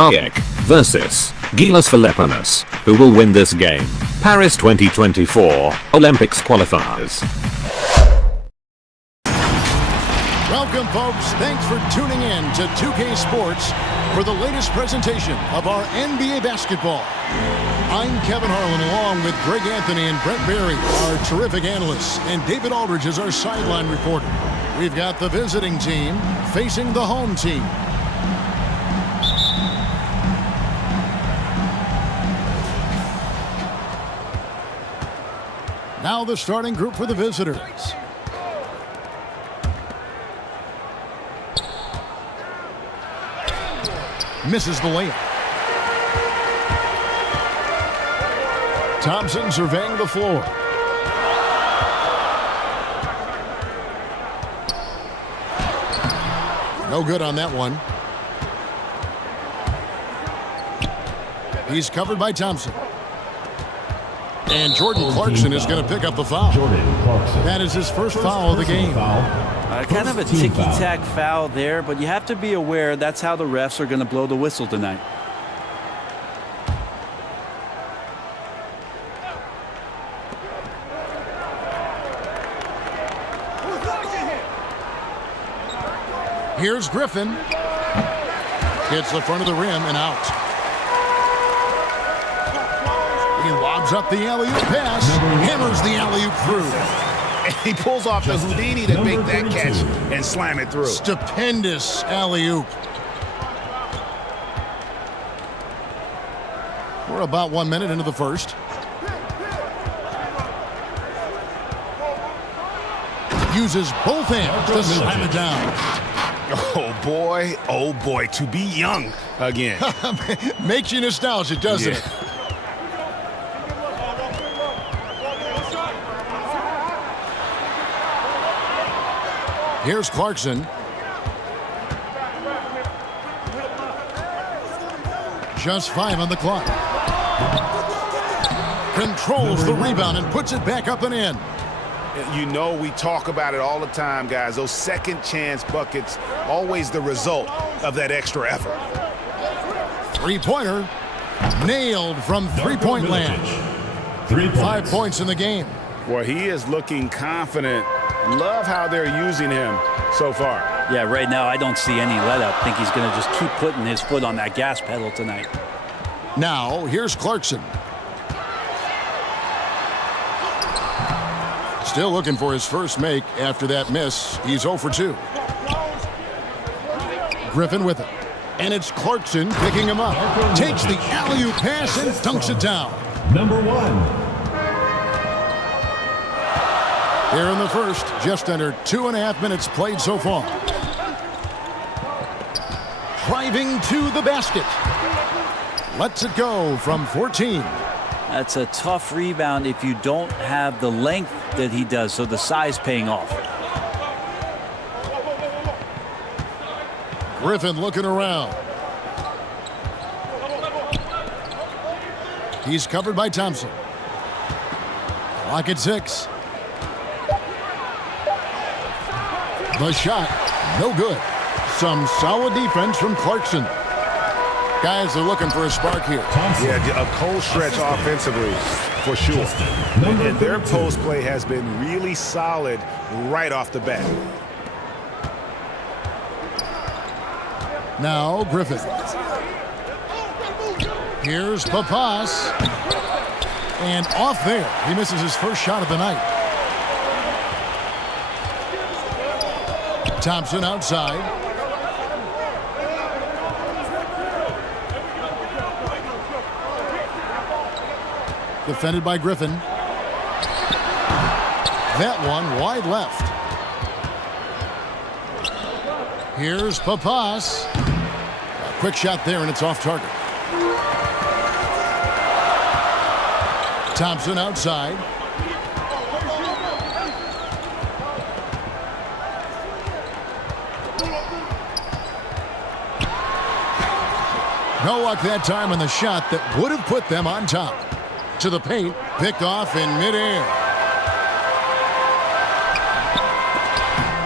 AEK versus GILAS Pilipinas. Who will win this game? Paris 2024 Olympics qualifiers. Welcome, folks. Thanks for tuning in to 2K Sports for the latest presentation of our NBA basketball. I'm Kevin Harlan, along with Greg Anthony and Brent Berry, our terrific analysts, and David Aldridge is our sideline reporter. We've got the visiting team facing the home team. Now the starting group for the visitors. Misses the layup. Thompson surveying the floor. No good on that one. He's covered by Thompson. And Jordan Clarkson is going to pick up the foul. That is his first foul of the game. Kind of a ticky-tack foul there, but you have to be aware that's how the refs are going to blow the whistle tonight. Here's Griffin. Hits the front of the rim and out. He lobs up the alley-oop pass, hammers the alley-oop through. He pulls off the Houdini to make that catch and slam it through. Stupendous alley-oop. We're about 1 minute into the first. Uses both hands to slam it down. Oh boy, to be young again. Makes you nostalgic, doesn't it? Here's Clarkson. Just 5 on the clock. Controls the rebound and puts it back up and in. You know, we talk about it all the time, guys. Those second chance buckets, always the result of that extra effort. Three-pointer. Nailed from three-point land. 5 points in the game. Well, he is looking confident. Love how they're using him so far. Yeah, right now I don't see any let-up. I think he's going to just keep putting his foot on that gas pedal tonight. Now, here's Clarkson. Still looking for his first make after that miss. He's 0 for 2. Griffin with it. And it's Clarkson picking him up. Takes the alley-oop pass and dunks it down. Number 1. Here in the first, just under 2.5 minutes played so far. Driving to the basket. Lets it go from 14. That's a tough rebound if you don't have the length that he does, so the size paying off. Griffin looking around. He's covered by Thompson. Clock at 6. The shot, no good. Some solid defense from Clarkson. Guys are looking for a spark here. Yeah, a cold stretch offensively, for sure. And their post play has been really solid right off the bat. Now Griffin. Here's Papas. And off there. He misses his first shot of the night. Thompson outside. Defended by Griffin. That one wide left. Here's Papas. A quick shot there, and it's off target. Thompson outside. No luck that time on the shot that would have put them on top. To the paint, picked off in midair.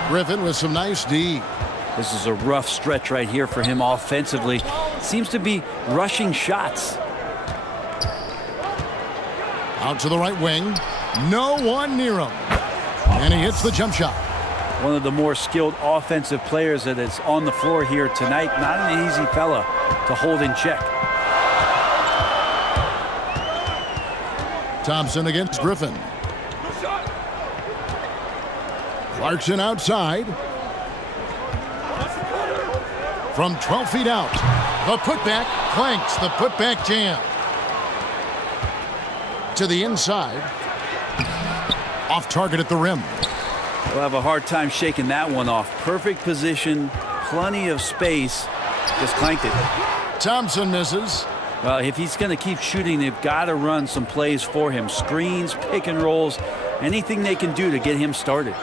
Griffin with some nice D. This is a rough stretch right here for him offensively. seems to be rushing shots. Out to the right wing. No one near him. And he hits the jump shot. One of the more skilled offensive players that is on the floor here tonight. Not an easy fella to hold in check. Thompson against Griffin. Clarkson outside. From 12 feet out. The putback clanks. The putback jam. To the inside. Off target at the rim. We'll have a hard time shaking that one off. Perfect position, plenty of space. Just clanked it. Thompson misses. Well, if he's going to keep shooting, they've got to run some plays for him. Screens, pick and rolls, anything they can do to get him started.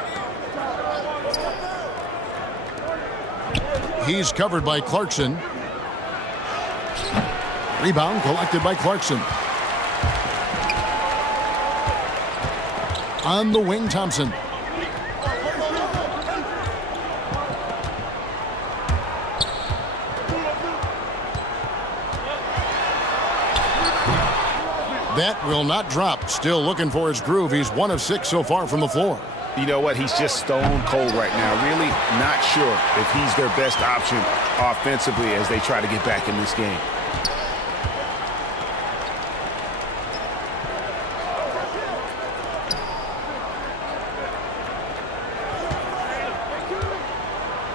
He's covered by Clarkson. Rebound collected by Clarkson. On the wing, Thompson. That will not drop. Still looking for his groove. He's 1 of 6 so far from the floor. You know what? He's just stone cold right now. Really not sure if he's their best option offensively as they try to get back in this game.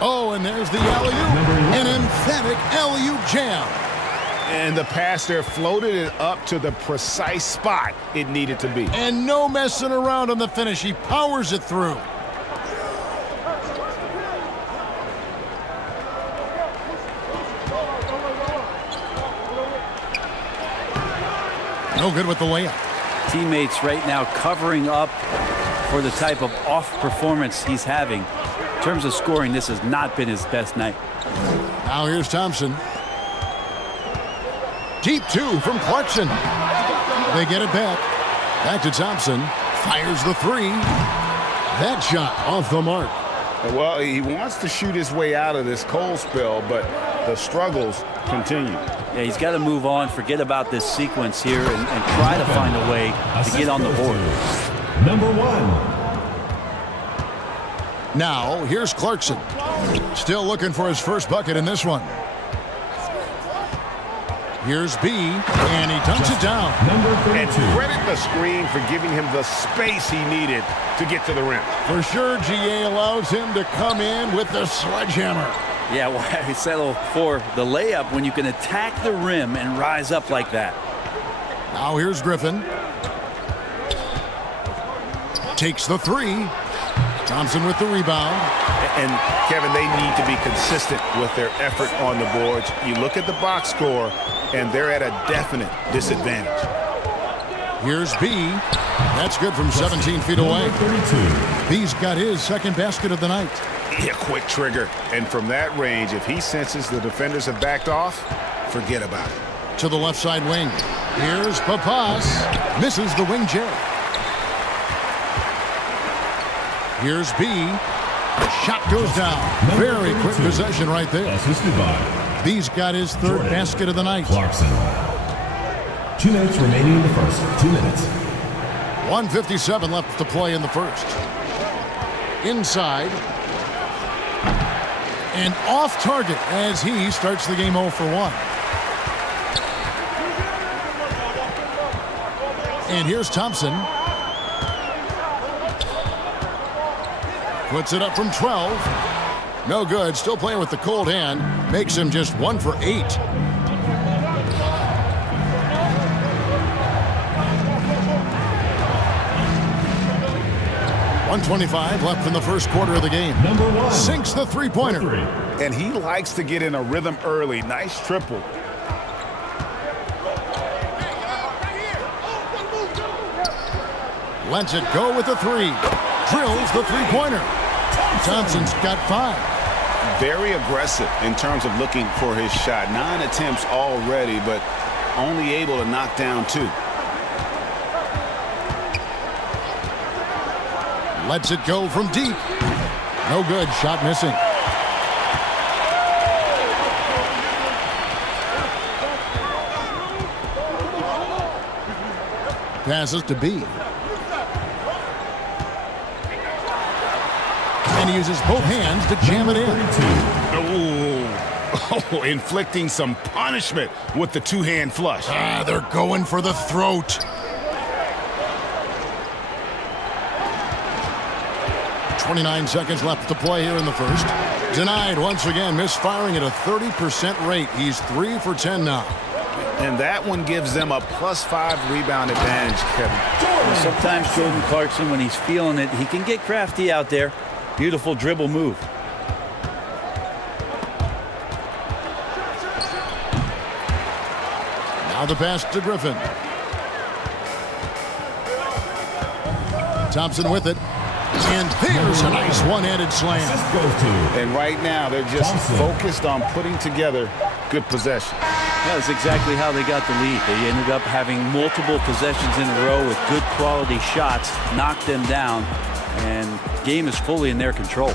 Oh, and there's the alley-oop. An emphatic alley-oop jam. And the pass there floated it up to the precise spot it needed to be. And no messing around on the finish. He powers it through. No good with the layup. Teammates right now covering up for the type of off performance he's having. In terms of scoring, this has not been his best night. Now here's Thompson. Deep 2 from Clarkson. They get it back. Back to Thompson. Fires the 3. That shot off the mark. Well, he wants to shoot his way out of this cold spell, but the struggles continue. Yeah, he's got to move on, forget about this sequence here, and try to find a way to get on the board. Number 1. Now, here's Clarkson. Still looking for his first bucket in this one. Here's B, and he dunks it down. Number 32. And credit the screen for giving him the space he needed to get to the rim. For sure, GA allows him to come in with the sledgehammer. Yeah, why settle for the layup when you can attack the rim and rise up like that? Now here's Griffin. Takes the 3. Thompson with the rebound. And, Kevin, they need to be consistent with their effort on the boards. You look at the box score, and they're at a definite disadvantage. Here's B. That's good from 17 feet away. 32. B's got his second basket of the night. Yeah, quick trigger. And from that range, if he senses the defenders have backed off, forget about it. To the left side wing. Here's Papas. Misses the wing J. Here's B. Shot goes down. Very quick possession right there. Assisted by B's got his third basket of the night. Clarkson. 2 minutes remaining in the first. 2 minutes. 1:57 left to play in the first. Inside. And off target as he starts the game 0 for 1. And here's Thompson. Puts it up from 12. No good. Still playing with the cold hand. Makes him just 1 for 8. .125 left in the first quarter of the game. Number 1. Sinks the three-pointer. And he likes to get in a rhythm early. Nice triple. Lets it go with the 3. Drills the three-pointer. Thompson's got 5. Very aggressive in terms of looking for his shot. 9 attempts already, but only able to knock down 2. Lets it go from deep. No good. Shot missing. passes to B. And he uses both hands to jam it in. Oh, inflicting some punishment with the two-hand flush. They're going for the throat. 29 seconds left to play here in the first. Denied once again, misfiring at a 30% rate. He's 3 for 10 now. And that one gives them a +5 rebound advantage, Kevin. Sometimes Jordan Clarkson, when he's feeling it, he can get crafty out there. Beautiful dribble move. Now the pass to Griffin. Thompson with it. And there's a nice one-handed slam. And right now, they're just focused on putting together good possession. That's exactly how they got the lead. They ended up having multiple possessions in a row with good quality shots, knocked them down, and game is fully in their control.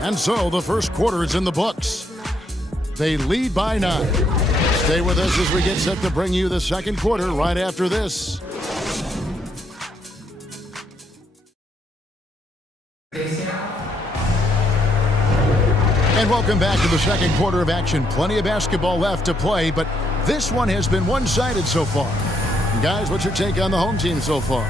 And so the first quarter is in the books. They lead by 9. Stay with us as we get set to bring you the second quarter right after this. And welcome back to the second quarter of action. Plenty of basketball left to play, but this one has been one-sided so far. Guys, what's your take on the home team so far?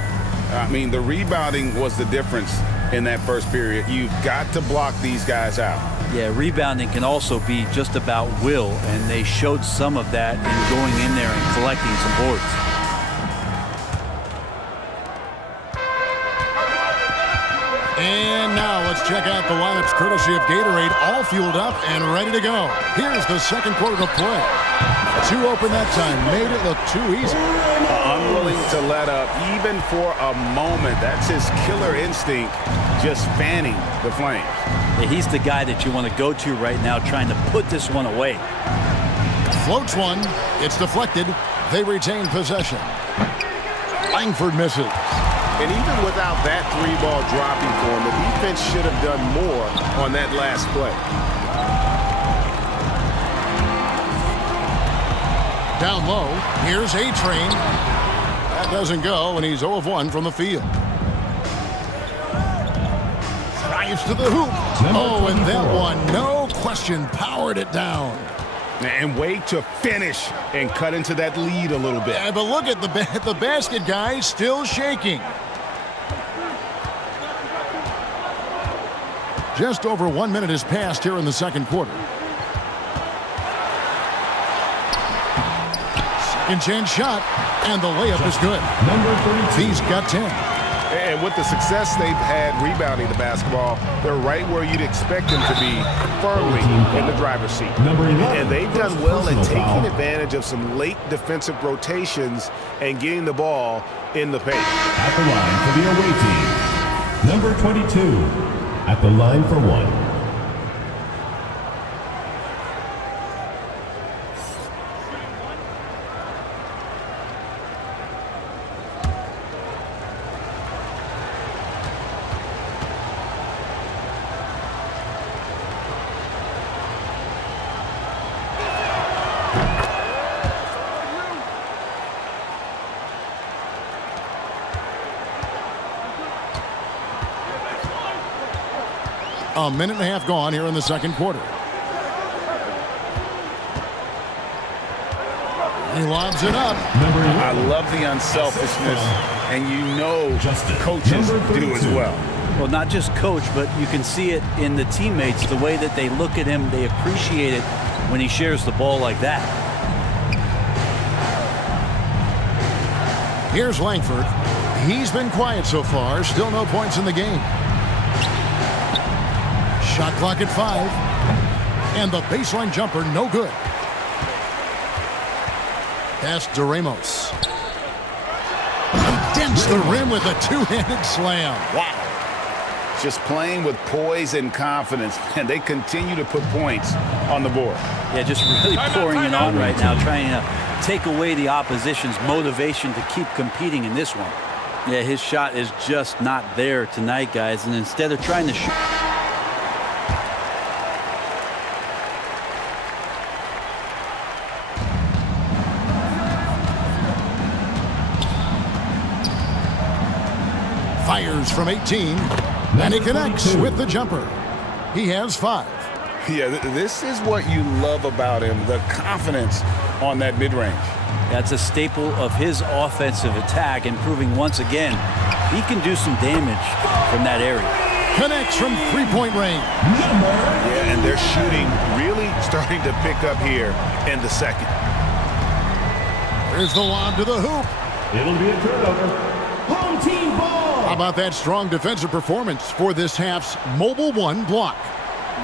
I mean, the rebounding was the difference in that first period. You've got to block these guys out. Yeah, rebounding can also be just about will, and they showed some of that in going in there and collecting some boards. And now let's check out the lineups courtesy of Gatorade, all fueled up and ready to go. Here's the second quarter to play. 2 open that time, made it look too easy. Unwilling to let up even for a moment. That's his killer instinct, just fanning the flames. Yeah, he's the guy that you want to go to right now, trying to put this one away. Floats one. It's deflected. They retain possession. Langford misses. And even without that 3-ball dropping for him, the defense should have done more on that last play. Down low, here's A-Train. That doesn't go, and he's 0 of 1 from the field. Drives to the hoop. Oh, and that one, no question, powered it down. And way to finish and cut into that lead a little bit. Yeah, but look at the basket, guys, still shaking. Just over 1 minute has passed here in the second quarter. Second chance shot, and the layup is good. Number 32. He's got 10. And with the success they've had rebounding the basketball, they're right where you'd expect them to be, firmly in the driver's seat. Number 11. And they've done well in taking advantage of some late defensive rotations and getting the ball in the paint. At the line for the away team, number 22. At the line for 1. A minute and a half gone here in the second quarter. He lobs it up. I love the unselfishness, and you know coaches do as well. Well, not just coach, but you can see it in the teammates, the way that they look at him. They appreciate it when he shares the ball like that. Here's Langford. He's been quiet so far. Still no points in the game. Shot clock at 5. And the baseline jumper, no good. Pass to Ramos. He dents the rim with a two-handed slam. Wow. Just playing with poise and confidence, and they continue to put points on the board. Yeah, just really pouring it on right now, trying to take away the opposition's motivation to keep competing in this one. Yeah, his shot is just not there tonight, guys, and instead of trying to shoot... Fires from 18. And he connects with the jumper. He has 5. Yeah, this is what you love about him, the confidence on that mid-range. That's a staple of his offensive attack, and proving once again he can do some damage from that area. Connects from three-point range. Yeah, and their shooting really starting to pick up here in the second. Here's the lob to the hoop. It'll be a turnover. Home team ball. How about that strong defensive performance for this half's Mobile 1 block?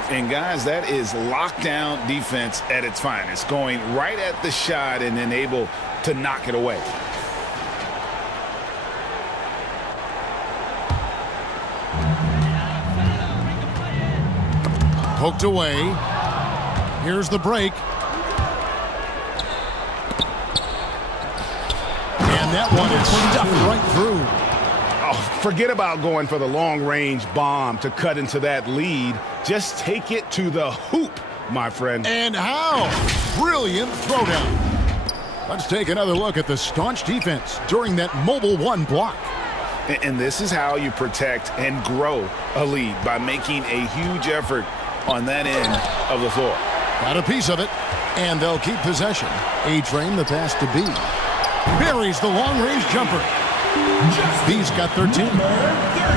And guys, that is lockdown defense at its finest, going right at the shot and then able to knock it away. Poked away. Here's the break. And that one is stuffed right through. Oh, forget about going for the long-range bomb to cut into that lead. Just take it to the hoop, my friend. And how? Brilliant throwdown. Let's take another look at the staunch defense during that Mobile 1 block. And this is how you protect and grow a lead, by making a huge effort on that end of the floor. Got a piece of it, and they'll keep possession. A-Train the pass to B. Buries the long-range jumper. B's got 13.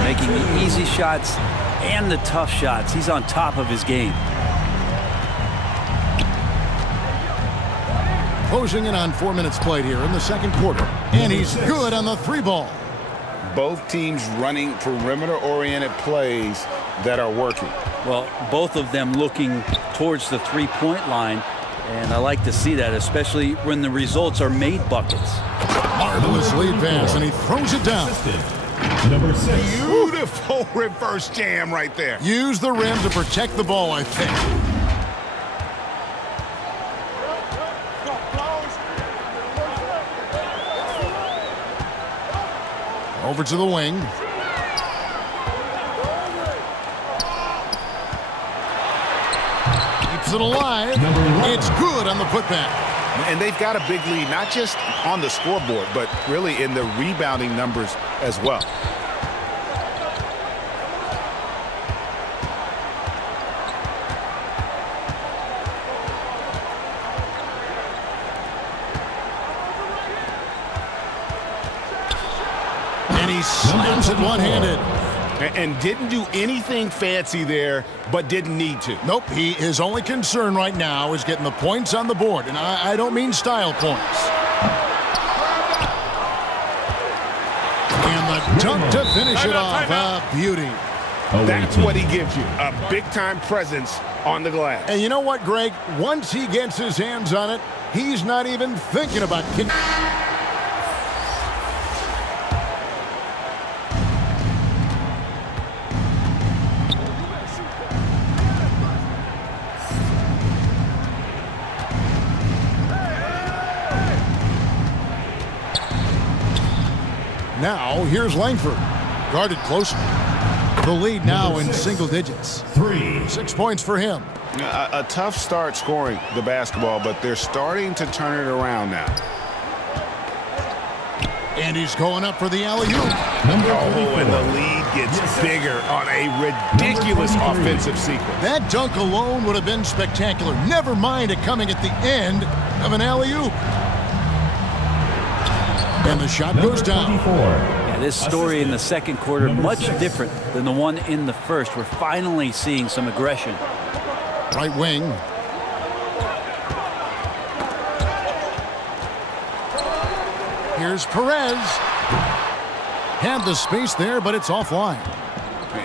Making the easy shots and the tough shots. He's on top of his game. Closing in on 4 minutes played here in the second quarter. And he's good on the 3-ball. Both teams running perimeter-oriented plays that are working. Well, both of them looking towards the three-point line, and I like to see that, especially when the results are made buckets. Marvelous lead pass, and he throws it down. Number 6. Beautiful reverse jam right there. Use the rim to protect the ball, I think. Over to the wing. Keeps it alive. It's good on the putback. And they've got a big lead, not just on the scoreboard, but really in the rebounding numbers as well. And he slams it one-handed. And didn't do anything fancy there, but didn't need to. Nope, his only concern right now is getting the points on the board, and I don't mean style points. And the dunk to finish it off. A beauty. That's what he gives you, a big-time presence on the glass. And you know what, Greg? Once he gets his hands on it, he's not even thinking about kicking. Now, here's Langford. Guarded closer. The lead now in single digits. 6 points for him. A tough start scoring the basketball, but they're starting to turn it around now. And he's going up for the alley-oop. Oh, and the lead gets bigger on a ridiculous offensive sequence. That dunk alone would have been spectacular. Never mind it coming at the end of an alley-oop. And the shot goes down. Yeah, this story in the second quarter, much different than the one in the first. We're finally seeing some aggression. Right wing. Here's Perez. Had the space there, but it's offline.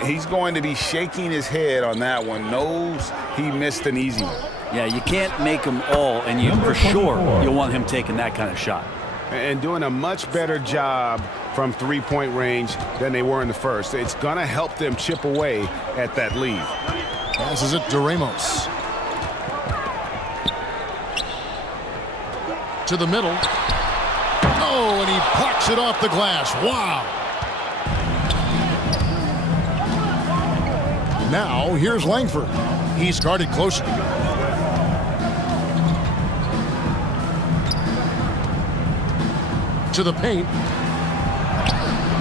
He's going to be shaking his head on that one. Knows he missed an easy one. Yeah, you can't make them all, and you for sure you'll want him taking that kind of shot. And doing a much better job from three-point range than they were in the first. It's going to help them chip away at that lead. Passes it to Ramos. To the middle. Oh, and he pucks it off the glass. Wow. Now, here's Langford. He's guarded closer. To the paint.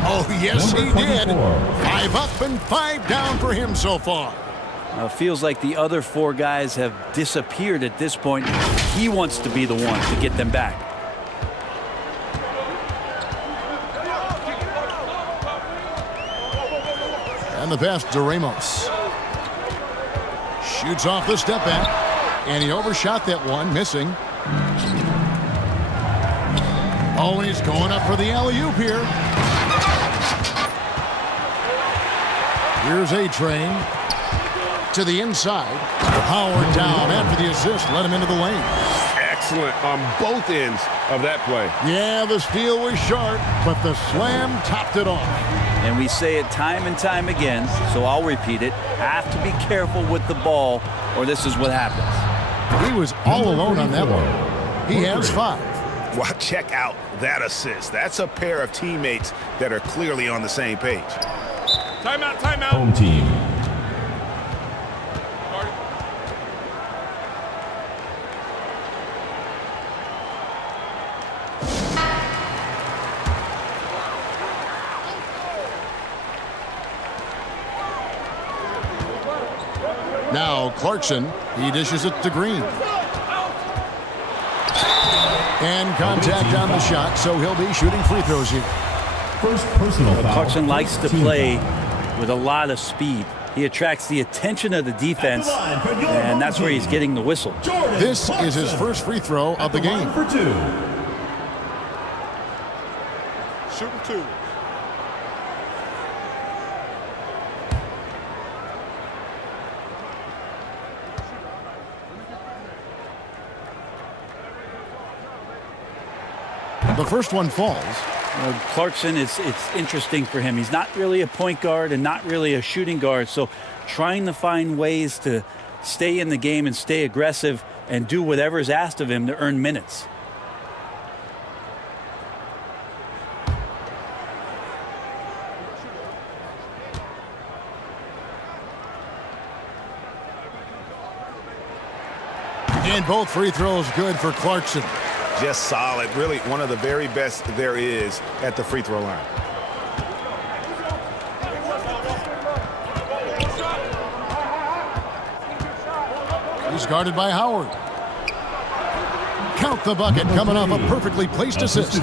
Oh, yes, he Number did. 24. 5 up and 5 down for him so far. Now, it feels like the other 4 guys have disappeared at this point. He wants to be the one to get them back. And the pass to Ramos. Shoots off the step back. And he overshot that one, missing. Oh, and he's going up for the alley-oop here. Here's A-Train. To the inside. Howard down after the assist. Let him into the lane. Excellent on both ends of that play. Yeah, the steal was sharp, but the slam topped it off. And we say it time and time again, so I'll repeat it. Have to be careful with the ball, or this is what happens. He was all alone on that one. He has 5. Well, check out that assist. That's a pair of teammates that are clearly on the same page. Timeout, timeout. Home team. Now Clarkson, he dishes it to Green. And contact on the shot, so he'll be shooting free throws here. First personal foul. Clarkson likes to Team play foul. with a lot of speed. He attracts the attention of the defense, and that's where he's getting the whistle. This is his first free throw of the game. For 2. Shooting 2. The first one falls. Clarkson, it's interesting for him. He's not really a point guard and not really a shooting guard, so trying to find ways to stay in the game and stay aggressive and do whatever is asked of him to earn minutes. And both free throws good for Clarkson. Just solid. Really one of the very best there is at the free throw line. He's guarded by Howard. Count the bucket coming off a perfectly placed assist.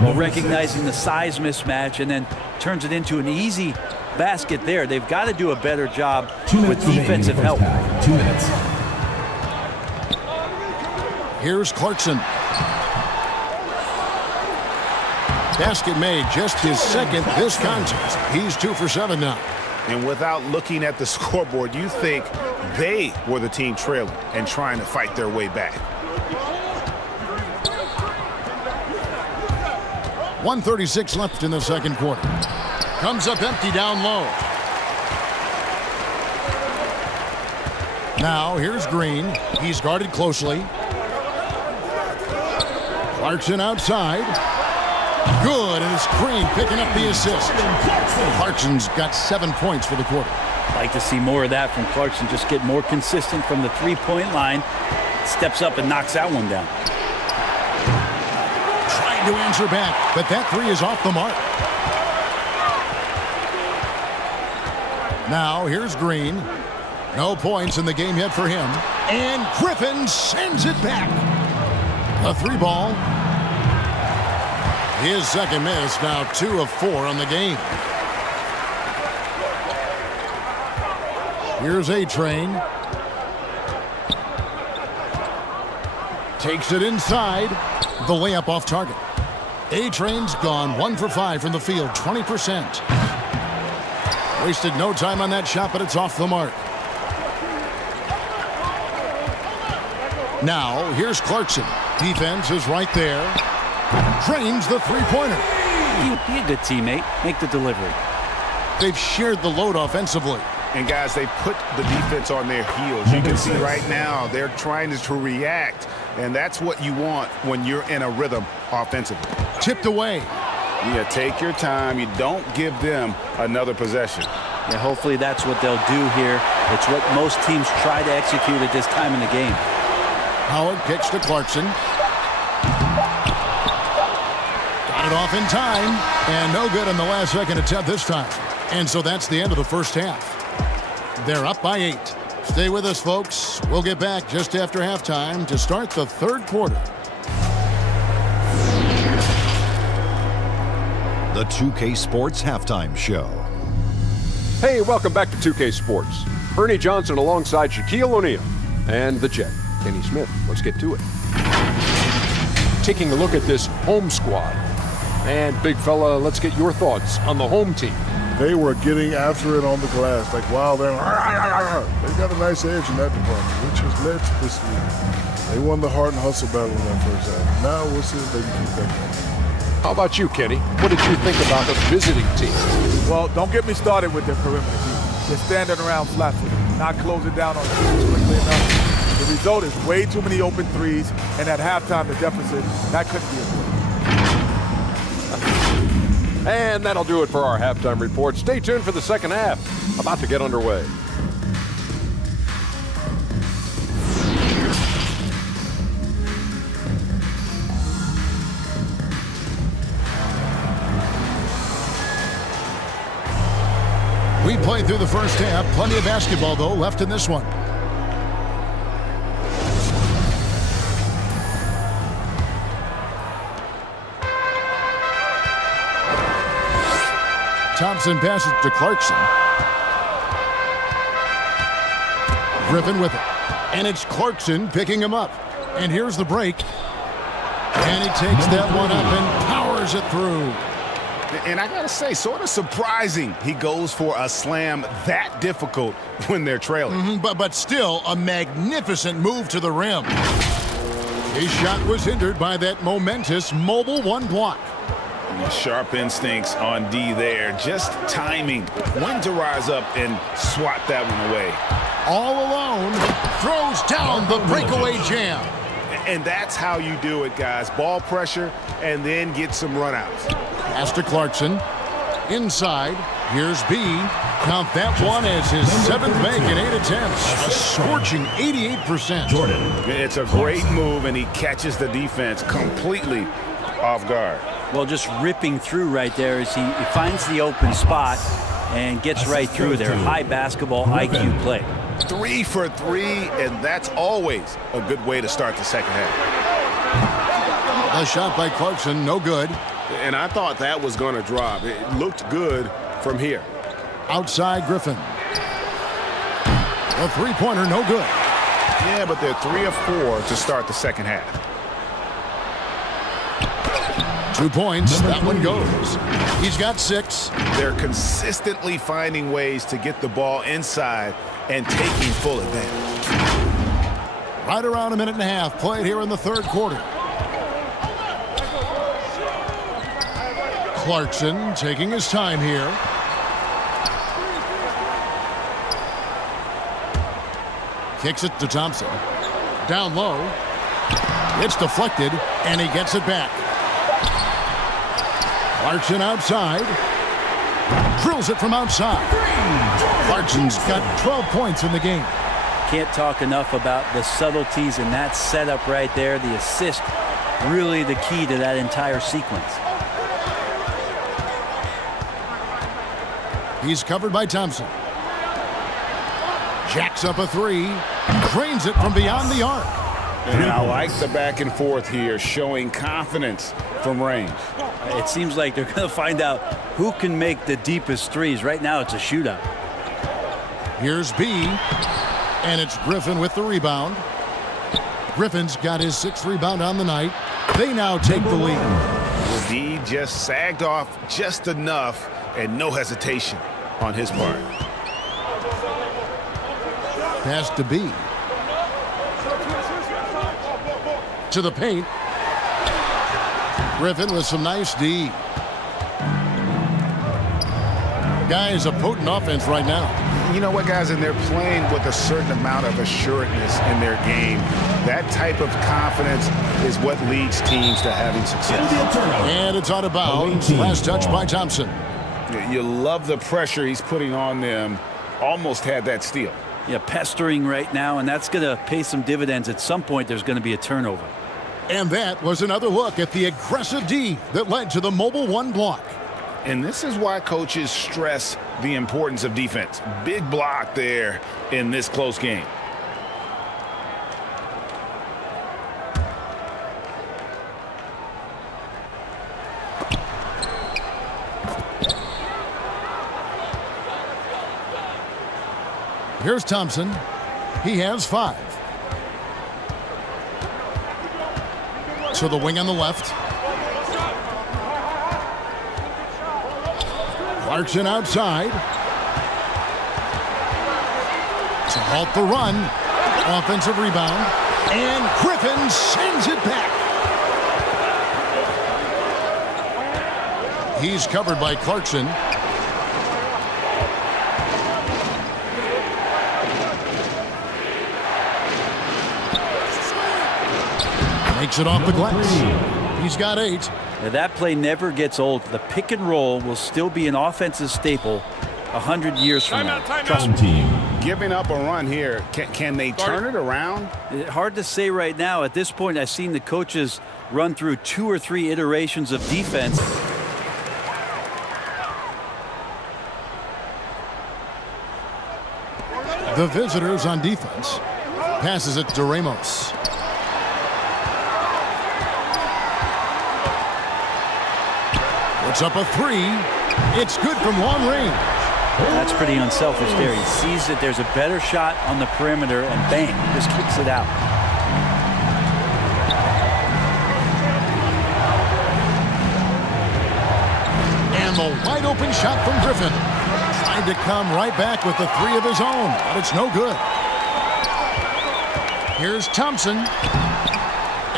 Recognizing the size mismatch and then turns it into an easy basket there. They've got to do a better job with defensive help. 2 minutes. Here's Clarkson. Basket made, just his second this contest. He's 2 for 7 now. And without looking at the scoreboard, you think they were the team trailing and trying to fight their way back. 1:36 left in the second quarter. Comes up empty down low. Now here's Green. He's guarded closely. Clarkson outside. Good, and it's Green picking up the assist. Clarkson's got 7 points for the quarter. Like to see more of that from Clarkson. Just get more consistent from the three-point line. Steps up and knocks that one down. Trying to answer back, but that 3 is off the mark. Now here's Green. No points in the game yet for him. And Griffin sends it back. A 3 ball. His second miss, now 2 of 4 on the game. Here's A-Train. Takes it inside. The layup off target. A-Train's gone 1 for 5 from the field, 20%. Wasted no time on that shot, but it's off the mark. Now, here's Clarkson. Defense is right there. Drains the three-pointer. Be a good teammate. Make the delivery. They've shared the load offensively. And guys, they put the defense on their heels. You can see right now they're trying to react, and that's what you want when you're in a rhythm offensively. Tipped away. Yeah, take your time. You don't give them another possession. Yeah, hopefully that's what they'll do here. It's what most teams try to execute at this time in the game. Howard kicks to Clarkson. Got it it off in time, and no good in the last second attempt this time. And so that's the end of the first half. They're up by 8. Stay with us, folks. We'll get back just after halftime to start the third quarter. The 2K Sports Halftime Show. Hey, welcome back to 2K Sports. Ernie Johnson alongside Shaquille O'Neal and the Jet, Kenny Smith. Let's get to it. Taking a look at this home squad. And big fella, let's get your thoughts on the home team. They were getting after it on the glass. Like, wow, they got a nice edge in that department, which has led to this lead. They won the heart and hustle battle in that first half. Now we'll see if they can keep that going. How about you, Kenny? What did you think about the visiting team? Well, don't get me started with their perimeter team. They're standing around flat-footed, not closing down on teams quickly enough. The result is way too many open threes, and at halftime, the deficit, that couldn't be avoided. And that'll do it for our halftime report. Stay tuned for the second half. About to get underway. We played through the first half. Plenty of basketball, though, left in this one. Thompson passes to Clarkson. Griffin with it. And it's Clarkson picking him up. And here's the break. And he takes that one up and powers it through. And I gotta say, sort of surprising he goes for a slam that difficult when they're trailing. But still a magnificent move to the rim. His shot was hindered by that momentous mobile one block. Sharp instincts on D there. Just timing when to rise up and swat that one away. All alone, throws down the breakaway jam. And that's how you do it, guys. Ball pressure and then get some runouts. Pass to Clarkson. Inside. Here's B. Count that one as his 7th make in 8 attempts. A scorching 88%. Jordan. It's a great move, and he catches the defense completely off guard. Well, just ripping through right there as he finds the open spot and gets right through there. High basketball IQ play. 3 for 3, and that's always a good way to start the second half. A shot by Clarkson, no good. And I thought that was going to drop. It looked good from here. Outside Griffin. A three-pointer, no good. Yeah, but they're 3 of 4 to start the second half. 2 points, that one goes. He's got 6. They're consistently finding ways to get the ball inside and taking full advantage. Right around a minute and a half played here in the third quarter. Clarkson taking his time here. Kicks it to Thompson. Down low. It's deflected, and he gets it back. Clarkson outside. Drills it from outside. Clarkson's got 12 points in the game. Can't talk enough about the subtleties in that setup right there. The assist, really the key to that entire sequence. He's covered by Thompson. Jacks up a 3. Drains it from beyond the arc. And I like the back and forth here, showing confidence from range. It seems like they're going to find out who can make the deepest threes. Right now, it's a shootout. Here's B. And it's Griffin with the rebound. Griffin's got his 6th rebound on the night. They now take the lead. The D just sagged off just enough, and no hesitation on his part. Pass to B. To the paint. Griffin with some nice D. Guys, a potent offense right now. You know what, guys? And they're playing with a certain amount of assuredness in their game. That type of confidence is what leads teams to having success. And it's out of bounds. Last touch by Thompson. You love the pressure he's putting on them. Almost had that steal. Yeah, pestering right now, and that's going to pay some dividends. At some point, there's going to be a turnover. And that was another look at the aggressive D that led to the mobile one block. And this is why coaches stress the importance of defense. Big block there in this close game. Here's Thompson. He has 5. To the wing on the left. Clarkson outside. To halt the run. Offensive rebound. And Griffin sends it back. He's covered by Clarkson. Makes it off the glass. He's got 8. Now that play never gets old. The pick and roll will still be an offensive staple 100 years from now. Trust me. Giving up a run here. Can they turn it around? Hard to say right now. At this point, I've seen the coaches run through 2 or 3 iterations of defense. The visitors on defense. Passes it to Ramos. Puts up a 3. It's good from long range. That's pretty unselfish there. He sees that there's a better shot on the perimeter and bang, just kicks it out. And the wide open shot from Griffin. Tried to come right back with the 3 of his own, but it's no good. Here's Thompson.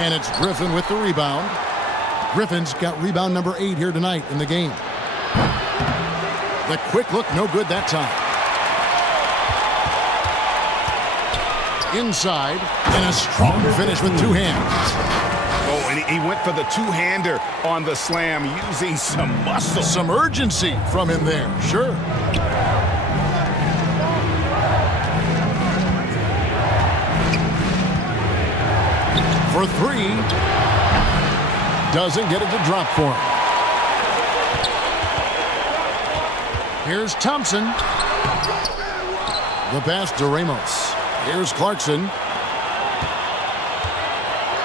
And it's Griffin with the rebound. Griffin's got rebound number 8 here tonight in the game. The quick look, no good that time. Inside, and a strong finish with 2 hands. Oh, and he went for the two-hander on the slam, using some muscle. Some urgency from him there, sure. For 3. Doesn't get it to drop for him. Here's Thompson. The pass to Ramos. Here's Clarkson.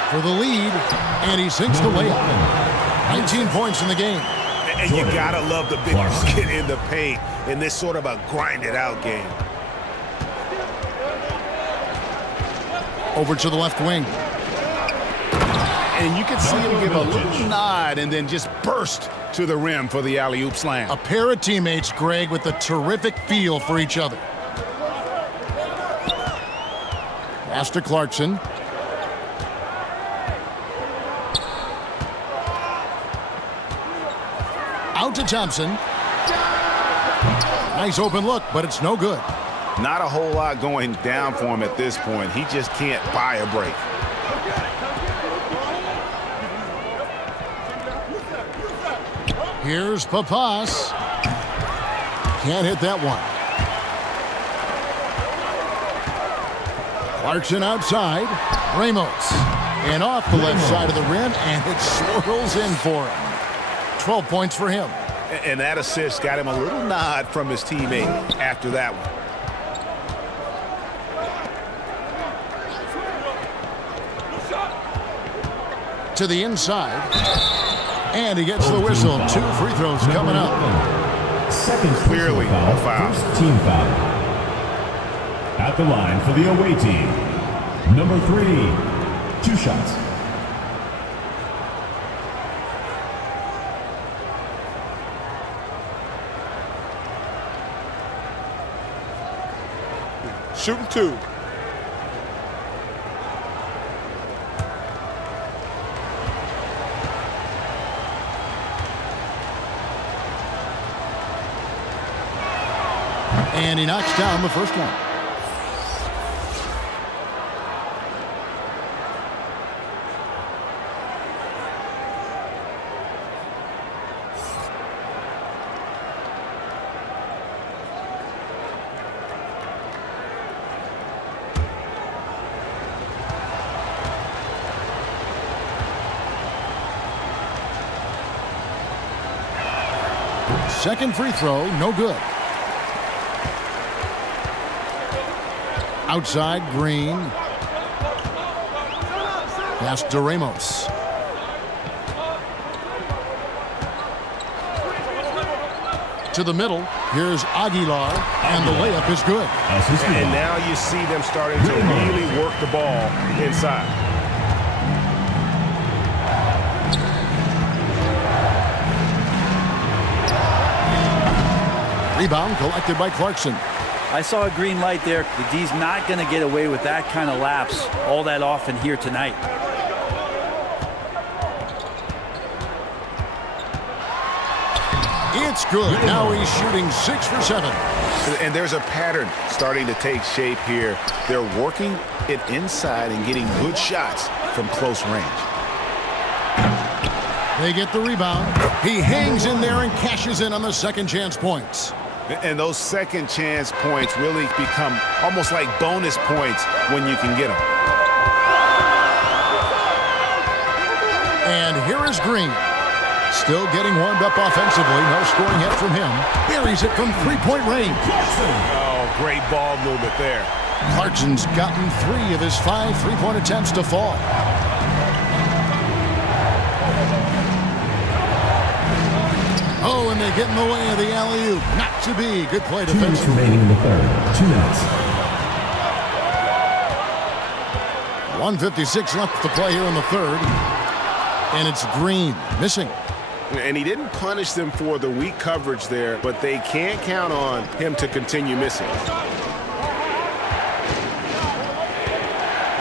For the lead. And he sinks the layup. 19 points in the game. And you gotta love the big bucket in the paint in this sort of a grinded-out game. Over to the left wing. And you can see him give a little nod and then just burst to the rim for the alley-oop slam. A pair of teammates, Greg, with a terrific feel for each other. Pass to Clarkson. Out to Thompson. Nice open look, but it's no good. Not a whole lot going down for him at this point. He just can't buy a break. Here's Papas. Can't hit that one. Clarkson outside. Ramos. And off the left side of the rim, and it swirls in for him. 12 points for him. And that assist got him a little nod from his teammate after that one. To the inside. And he gets the whistle. 2 free throws coming up. Second Clearly a foul. First team foul. At the line for the away team. Number 3. 2 shots. Shooting 2. And he knocks down the first one. Second free throw, no good. Outside, Green. Pass to Ramos. To the middle. Here's Aguilar, and the layup is good. And now you see them starting to really work the ball inside. Rebound collected by Clarkson. I saw a green light there. The D's not going to get away with that kind of lapse all that often here tonight. It's good. Now he's shooting 6 for 7. And there's a pattern starting to take shape here. They're working it inside and getting good shots from close range. They get the rebound. He hangs in there and cashes in on the second chance points. And those second chance points really become almost like bonus points when you can get them. And here is Green. Still getting warmed up offensively. No scoring yet from him. Buries it from three-point range. Oh, great ball movement there. Clarkson's gotten 3 of his 5 three-point attempts to fall. Oh, and they get in the way of the alley-oop. Not to be. Good play defensively. 2 minutes remaining in the third. 2 minutes. 1:56 left to play here in the third. And it's Green missing. And he didn't punish them for the weak coverage there, but they can't count on him to continue missing.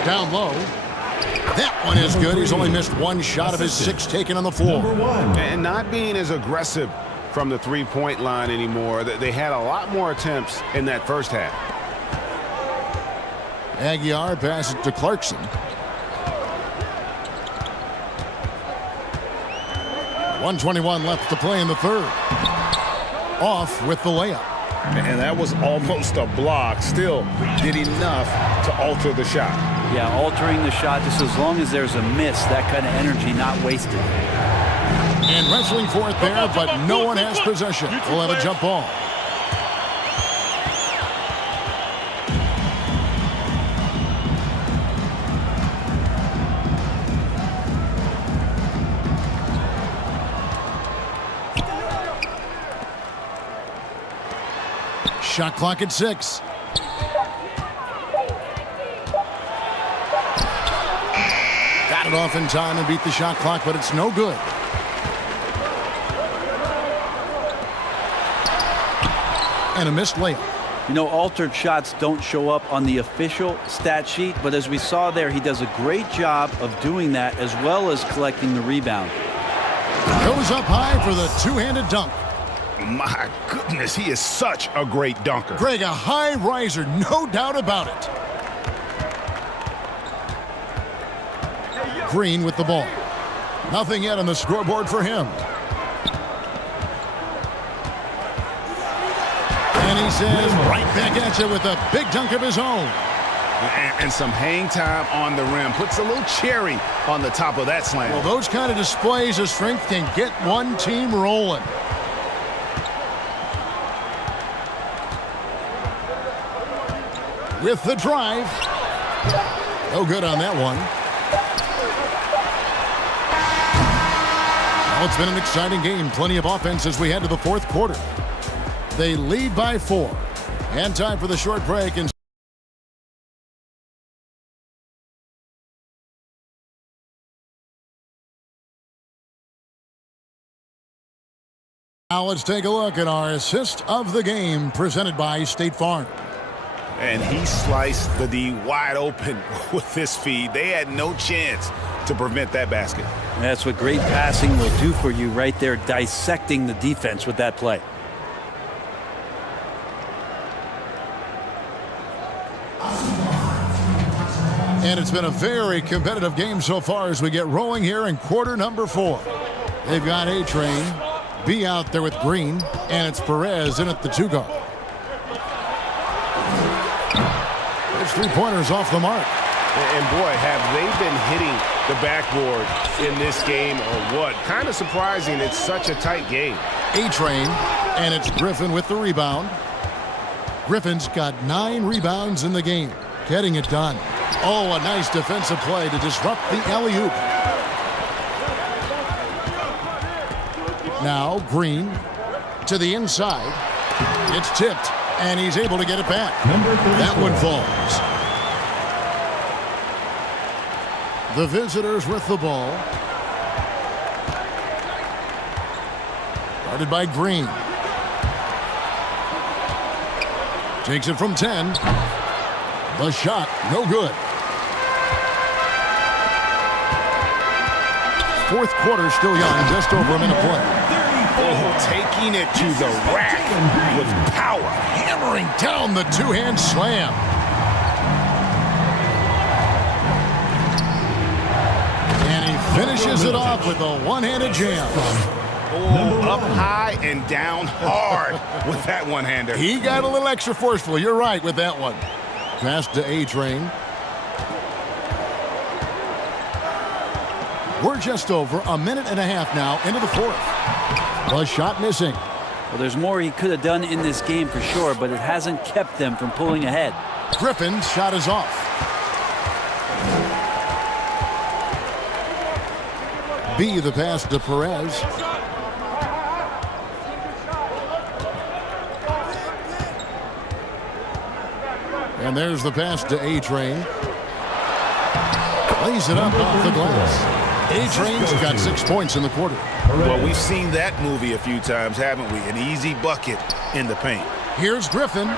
Down low. That one is good. He's only missed 1 shot of his 6 taken on the floor. And not being as aggressive from the three-point line anymore. They had a lot more attempts in that first half. Aguilar passes to Clarkson. 1:21 left to play in the third. Off with the layup. And that was almost a block. Still did enough to alter the shot. Yeah, altering the shot just as long as there's a miss, that kind of energy not wasted. And wrestling for it there, but no one has possession. We'll have a jump ball. Shot clock at 6. Got it off in time and beat the shot clock, but it's no good. And a missed layup. You know, altered shots don't show up on the official stat sheet, but as we saw there, he does a great job of doing that as well as collecting the rebound. Goes up high for the two-handed dunk. My goodness, he is such a great dunker. Greg, a high riser, no doubt about it. Green with the ball. Nothing yet on the scoreboard for him. And he says right back at you with a big dunk of his own. And some hang time on the rim. Puts a little cherry on the top of that slam. Well, those kind of displays of strength can get one team rolling. With the drive. No good on that one. Well, it's been an exciting game. Plenty of offense as we head to the fourth quarter. They lead by 4. And time for the short break. And now let's take a look at our assist of the game presented by State Farm. And he sliced the D wide open with this feed. They had no chance to prevent that basket. That's what great passing will do for you right there, dissecting the defense with that play. And it's been a very competitive game so far as we get rolling here in quarter number 4. They've got A-Train, B out there with Green, and it's Perez in at the 2 guard. There's 3-pointers off the mark. And boy, have they been hitting the backboard in this game or what? Kind of surprising it's such a tight game. A-Train, and it's Griffin with the rebound. Griffin's got 9 rebounds in the game, getting it done. Oh, a nice defensive play to disrupt the alley-oop. Now Green to the inside. It's tipped, and he's able to get it back. That one falls. The visitors with the ball. Guarded by Green. Takes it from 10. The shot, no good. Fourth quarter still young, just over a minute play. Oh, taking it to the rack with power. Hammering down the two-hand slam. And he finishes it off with a one-handed jam. Oh, up high and down hard with that one-hander. He got a little extra forceful. You're right with that one. Pass to A-Train. We're just over a minute and a half now into the fourth. The shot missing. Well, there's more he could have done in this game for sure, but it hasn't kept them from pulling ahead. Griffin's shot is off. B, the pass to Perez. And there's the pass to A-Train. Lays it up off the glass. A-Train's got 6 points in the quarter. Well, we've seen that movie a few times, haven't we? An easy bucket in the paint. Here's Griffin.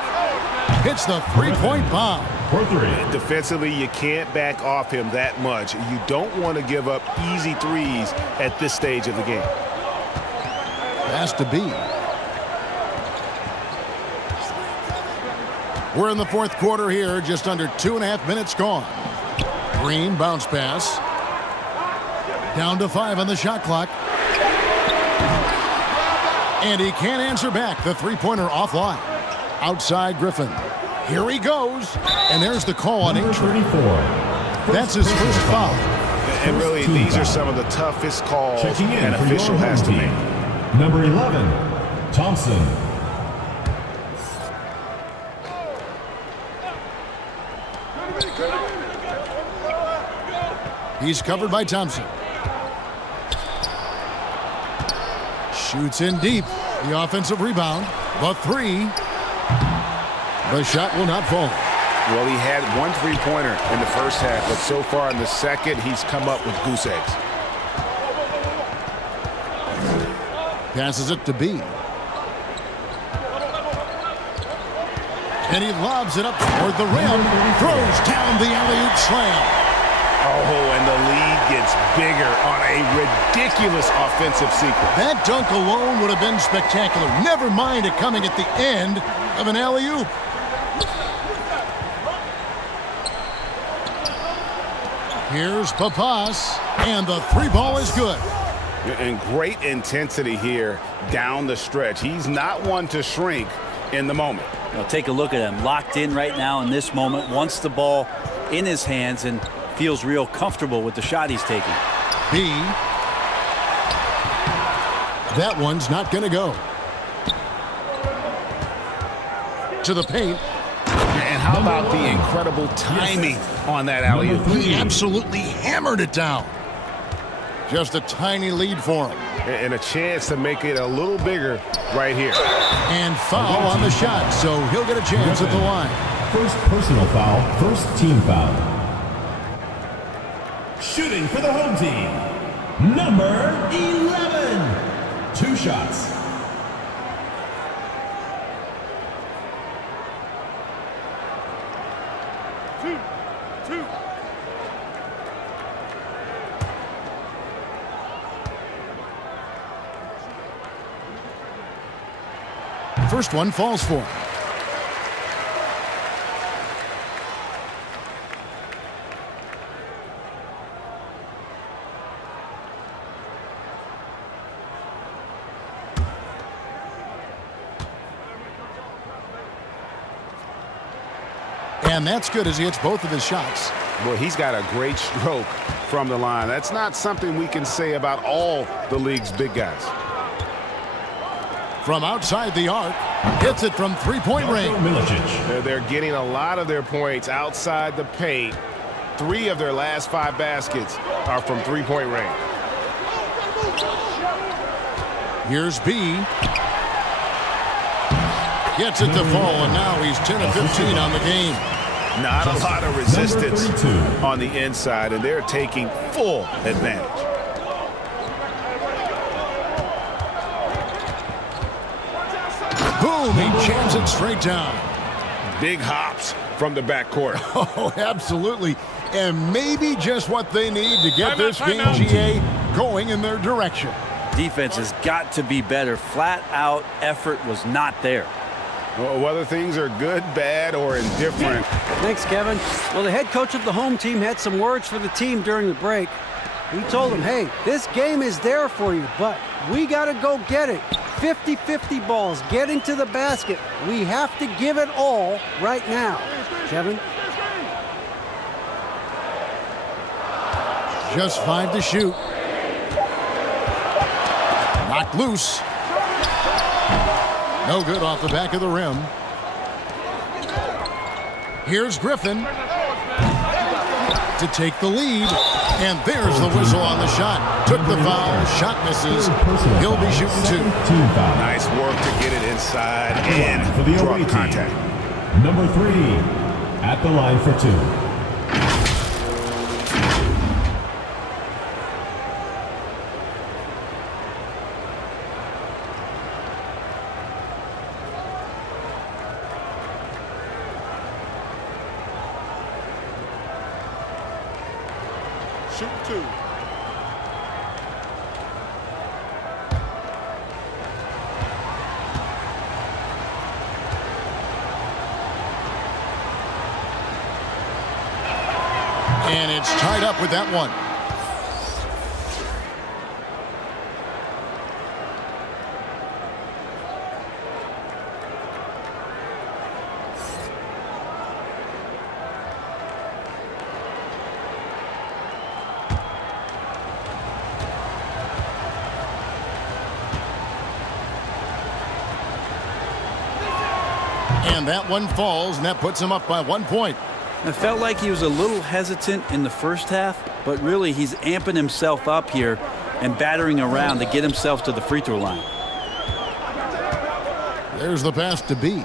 Hits the three-point bomb. Defensively, you can't back off him that much. You don't want to give up easy threes at this stage of the game. Pass to B. We're in the fourth quarter here, just under 2.5 minutes gone. Green bounce pass. Down to 5 on the shot clock. And he can't answer back. The three-pointer offline. Outside Griffin. Here he goes. And there's the call on A-Train. That's his first foul. And really, these are some of the toughest calls an official has to make. Number 11, Thompson. He's covered by Thompson. Shoots in deep. The offensive rebound. The three. The shot will not fall. Well, he had 1 3-pointer in the first half, but so far in the second, he's come up with goose eggs. Passes it to B. And he lobs it up toward the rim. Throws down the alley-oop slam. Oh, and the lead gets bigger on a ridiculous offensive sequence. That dunk alone would have been spectacular. Never mind it coming at the end of an alley-oop. Here's Papas, and the three ball is good. And great intensity here down the stretch. He's not one to shrink in the moment. Now take a look at him, locked in right now in this moment, wants the ball in his hands and feels real comfortable with the shot he's taking. B. That one's not going to go. To the paint. And how about the incredible timing on that alley-oop? He absolutely hammered it down. Just a tiny lead for him. And a chance to make it a little bigger right here. And foul on the shot, so he'll get a chance at the line. First personal foul, first team foul. Shooting for the home team, number 11. 2 shots. Two. First one falls for him. And that's good as he hits both of his shots. Well, he's got a great stroke from the line. That's not something we can say about all the league's big guys. from outside the arc. Hits it from three-point range. They're getting a lot of their points outside the paint. 3 of their last 5 baskets are from three-point range. Here's B. Gets it to fall, and now he's 10 of 15 on the game. Not a lot of resistance on the inside, and they're taking full advantage. Boom, he jams it straight down. Big hops from the backcourt. Oh, absolutely. And maybe just what they need to get this game, GA, going in their direction. Defense has got to be better. Flat out effort was not there. Well, whether things are good, bad, or indifferent. Thanks, Kevin. Well, the head coach of the home team had some words for the team during the break. He told them, hey, this game is there for you, but we got to go get it. 50-50 balls, getting to the basket. We have to give it all right now. Kevin? Just 5 to shoot. Knocked loose. No good off the back of the rim. Here's Griffin to take the lead. And there's the whistle on the shot. Took the foul. Shot misses. He'll be shooting 2. Nice work to get it inside and draw contact. Number 3 at the line for 2. Shoot 2. And it's tied up with that one. And that one falls, and that puts him up by 1 point. It felt like he was a little hesitant in the first half, but really he's amping himself up here and battering around to get himself to the free throw line. There's the pass to B.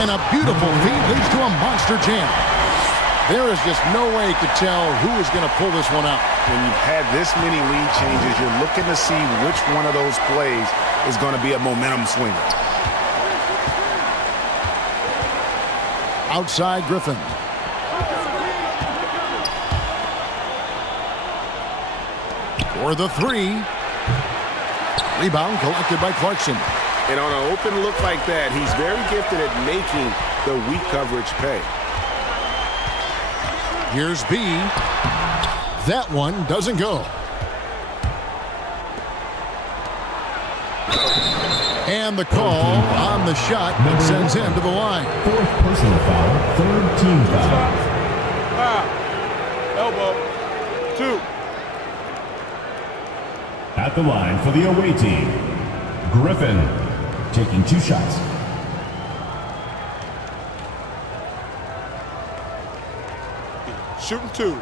And a beautiful feed leads to a monster jam. There is just no way to tell who is going to pull this one out. When you've had this many lead changes, you're looking to see which one of those plays is going to be a momentum swinger. Outside Griffin. For the 3. Rebound collected by Clarkson. And on an open look like that, he's very gifted at making the weak coverage pay. Here's B. That one doesn't go. And the call on the shot that sends him to the line. 4th personal foul, 3rd team foul. Elbow. 2. At the line for the away team, Griffin taking 2 shots. Shooting 2.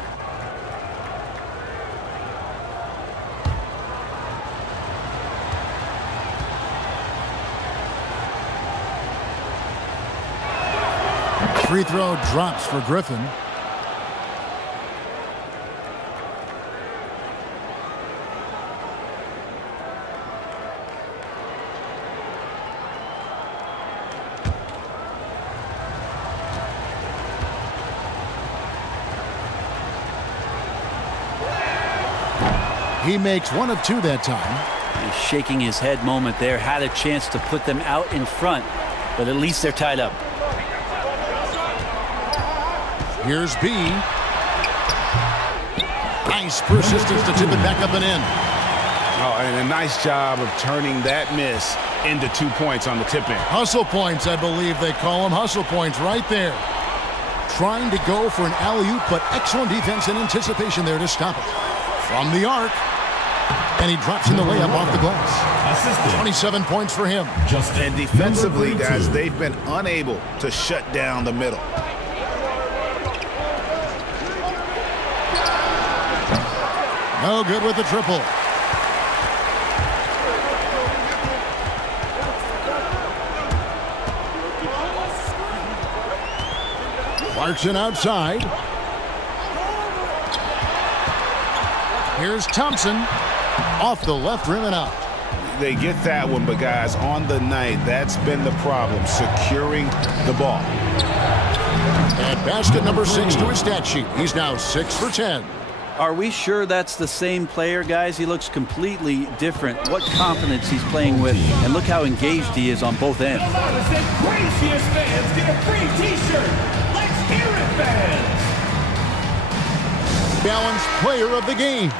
Free throw drops for Griffin. He makes 1 of 2 that time. He's shaking his head moment there. Had a chance to put them out in front, but at least they're tied up. Here's B. Nice persistence to tip it back up and in. Oh, and a nice job of turning that miss into 2 points on the tip-in. Hustle points, I believe they call them. Hustle points right there. Trying to go for an alley-oop, but excellent defense and anticipation there to stop it. From the arc. And he drops in the layup off the glass. 27 points for him. And defensively, guys, they've been unable to shut down the middle. No good with the triple. Clarkson outside. Here's Thompson off the left rim and out. They get that one, but guys, on the night, that's been the problem, securing the ball. And basket number 6 to his stat sheet. He's now 6 for 10. Are we sure that's the same player, guys? He looks completely different. What confidence he's playing with, and look how engaged he is on both ends. Craziest fans get a free T-shirt. Let's hear it, fans. Balanced player of the game.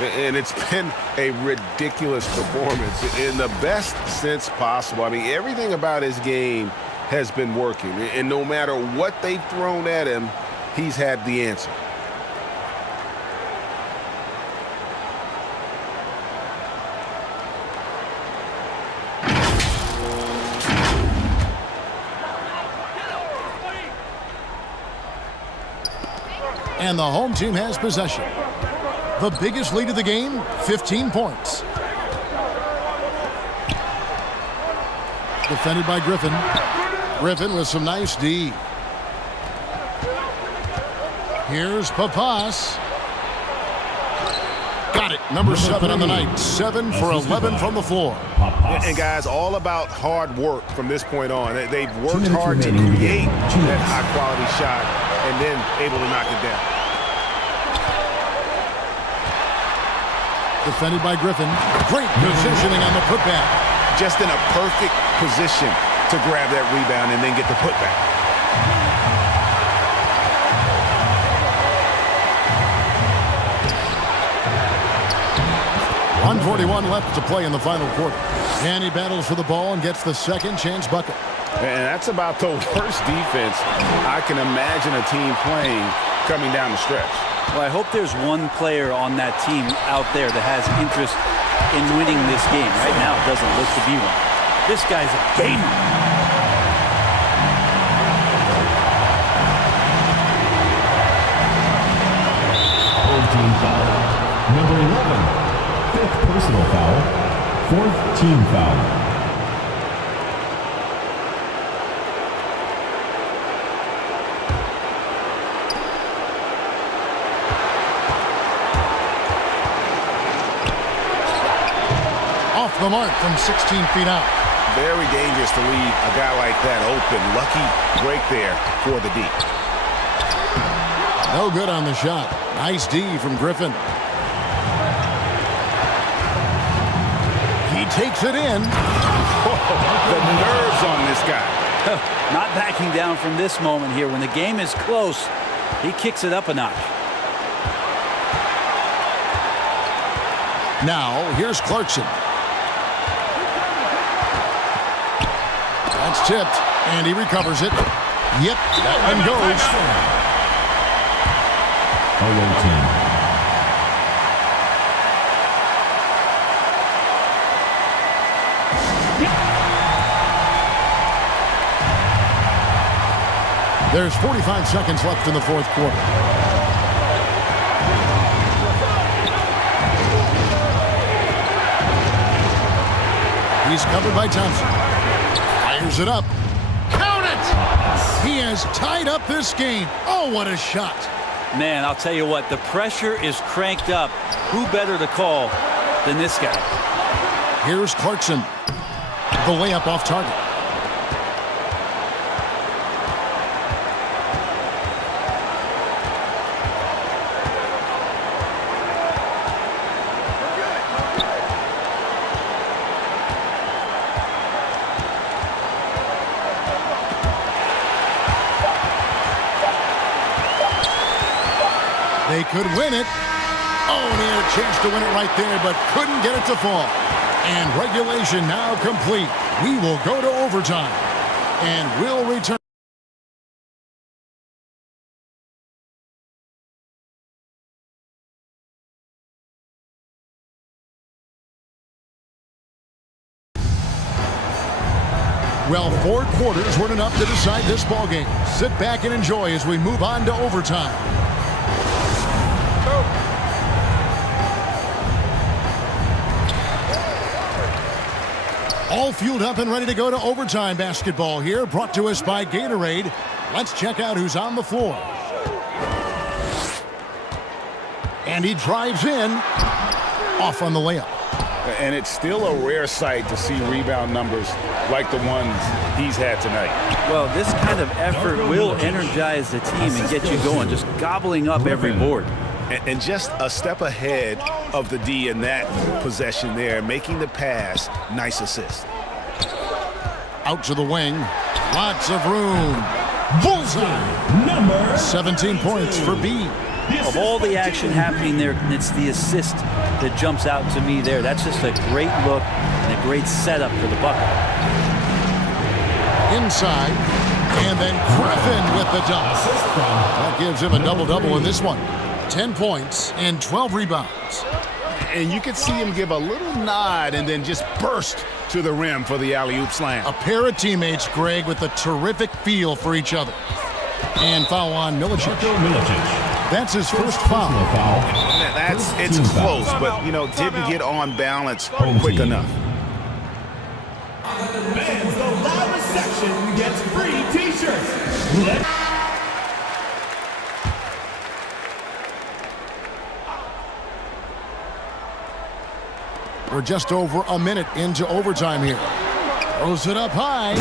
And it's been a ridiculous performance in the best sense possible. I mean, everything about his game has been working. And no matter what they've thrown at him, he's had the answer. And the home team has possession. The biggest lead of the game, 15 points. Defended by Griffin. Griffin with some nice D. Here's Papas. Got it. Number 7 on the night. 7 for 11 from the floor. And guys, all about hard work from this point on. They've worked hard to create that high-quality shot and then able to knock it down. Defended by Griffin. Great positioning on the putback. Just in a perfect position to grab that rebound and then get the putback. .141 left to play in the final quarter. And he battles for the ball and gets the second chance bucket. And that's about the worst defense I can imagine a team playing coming down the stretch. Well, I hope there's one player on that team out there that has interest in winning this game. Right now, it doesn't look to be one. This guy's a gamer. Team foul. Number 11, 5th personal foul, 4th team foul. Off the mark from 16 feet out. Very dangerous to leave a guy like that open. Lucky break there for the D. No good on the shot. Nice D from Griffin. He takes it in. The nerves on this guy. Not backing down from this moment here. When the game is close, he kicks it up a notch. Now, here's Clarkson. That's tipped, and he recovers it. Yep, that one goes. Away team. There's 45 seconds left in the fourth quarter. He's covered by Thompson. Fires it up. Count it! He has tied up this game. Oh, what a shot. Man, I'll tell you what, the pressure is cranked up. Who better to call than this guy? Here's Clarkson. The layup off target. They could win it. Oh, and he had a chance to win it right there, but couldn't get it to fall. And regulation now complete. We will go to overtime. And we'll return. Well, 4 quarters weren't enough to decide this ball game. Sit back and enjoy as we move on to overtime. All fueled up and ready to go to overtime basketball here, brought to us by Gatorade. Let's check out who's on the floor. And he drives in, off on the layup. And it's still a rare sight to see rebound numbers like the ones he's had tonight. Well, this kind of effort will energize the team and get you going, just gobbling up every board. And just a step ahead of the D in that possession there, making the pass. Nice assist. Out to the wing. Lots of room. Bullseye. 17 points for B. Of all the action happening there, it's the assist that jumps out to me there. That's just a great look and a great setup for the bucket. Inside. And then Griffin with the dunk. That gives him a double-double in this one. 10 points and 12 rebounds. And you could see him give a little nod and then just burst to the rim for the alley-oop slam. A pair of teammates, Greg, with a terrific feel for each other. And foul on Milicic. That's his first foul. It's close, but, didn't get on balance quick enough. Fans, the loudest section gets free t-shirts. We're just over a minute into overtime here. Throws it up high.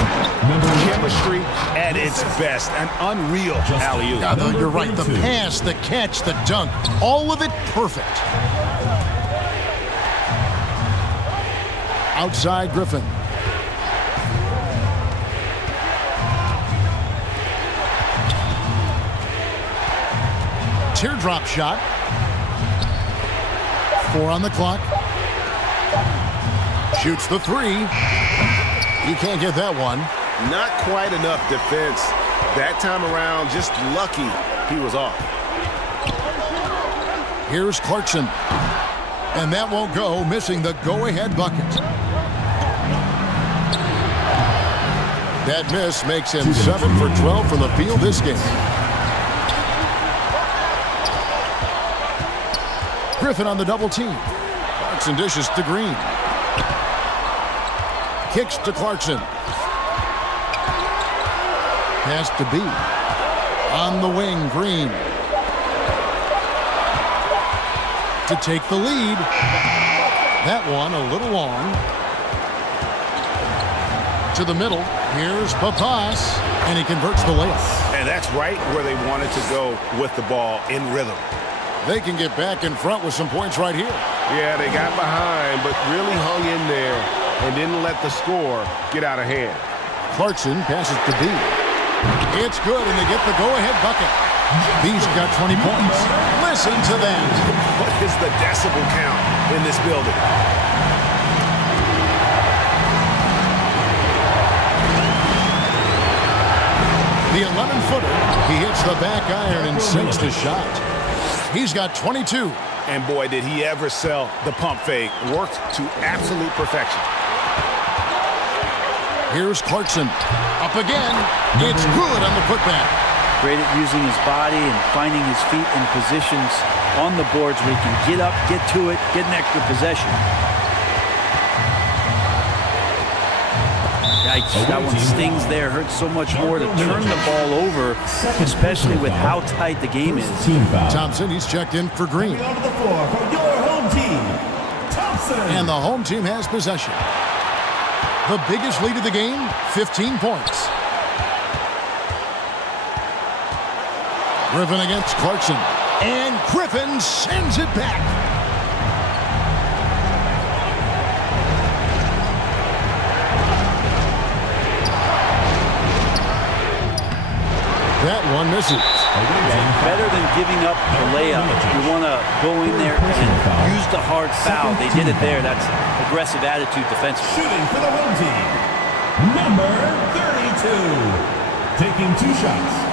Chemistry at its best. An unreal alley-oop. Yeah, you're right. The pass, the catch, the dunk. All of it perfect. Outside Griffin. Teardrop shot. 4 on the clock. Shoots the 3. He can't get that one. Not quite enough defense. That time around, just lucky he was off. Here's Clarkson. And that won't go, missing the go-ahead bucket. That miss makes him 7 for 12 from the field this game. Griffin on the double team. Clarkson dishes to Green. Kicks to Clarkson. Pass to B. On the wing, Green. To take the lead. That one a little long. To the middle. Here's Papas. And he converts the layup. And that's right where they wanted to go with the ball, in rhythm. They can get back in front with some points right here. Yeah, they got behind, but really hung in there and didn't let the score get out of hand. Clarkson passes to B. It's good, and they get the go-ahead bucket. B's got 20 points. Listen to that. What is the decibel count in this building? The 11-footer, he hits the back iron and sinks the shot. He's got 22. And boy, did he ever sell the pump fake. Worked to absolute perfection. Here's Clarkson. Up again. It's good on the putback. Great at using his body and finding his feet in positions on the boards where he can get up, get to it, get an extra possession. Yikes, that one stings there. Hurts so much more to turn the ball over, especially with how tight the game is. Thompson, he's checked in for Green. And the home team has possession. The biggest lead of the game, 15 points. Griffin against Clarkson. And Griffin sends it back. That one misses. Better than giving up the layup. You want to go in there and use the hard foul. They did it there. That's aggressive attitude defensively. Shooting for the home team, number 32. Taking 2 shots.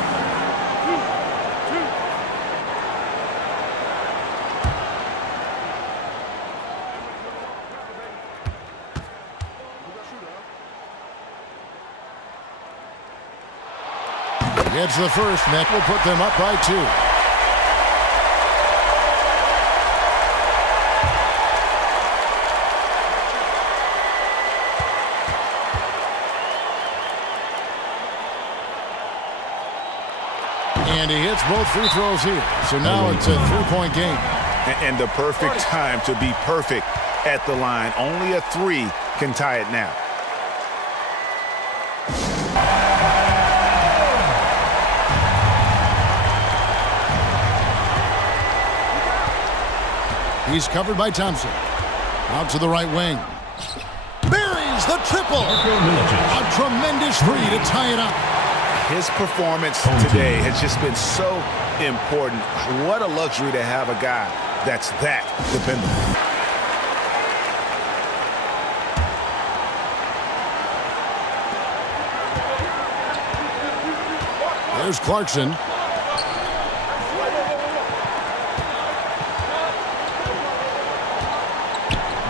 Gets the first, and that will put them up by 2. And he hits both free throws here. So now it's a 3-point game. And the perfect time to be perfect at the line. Only a 3 can tie it now. He's covered by Thompson. Out to the right wing. Buries the triple. A tremendous 3 to tie it up. His performance today has just been so important. What a luxury to have a guy that's that dependable. There's Clarkson.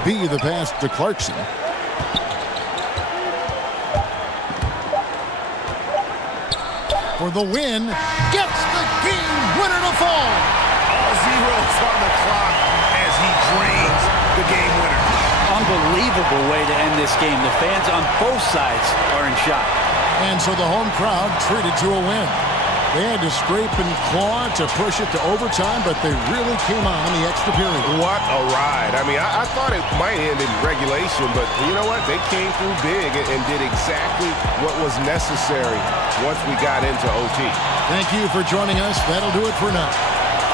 B the pass to Clarkson. For the win, gets the game winner to fall. All zeros on the clock as he drains the game winner. Unbelievable way to end this game. The fans on both sides are in shock. And so the home crowd treated to a win. They had to scrape and claw to push it to overtime, but they really came on in the extra period. What a ride. I mean, I thought it might end in regulation, but you know what? They came through big and did exactly what was necessary once we got into OT. Thank you for joining us. That'll do it for now.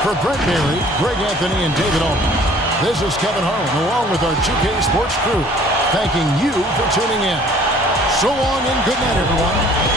For Brent Berry, Greg Anthony, and David Allman, this is Kevin Harlan along with our 2K Sports crew, thanking you for tuning in. So long and good night, everyone.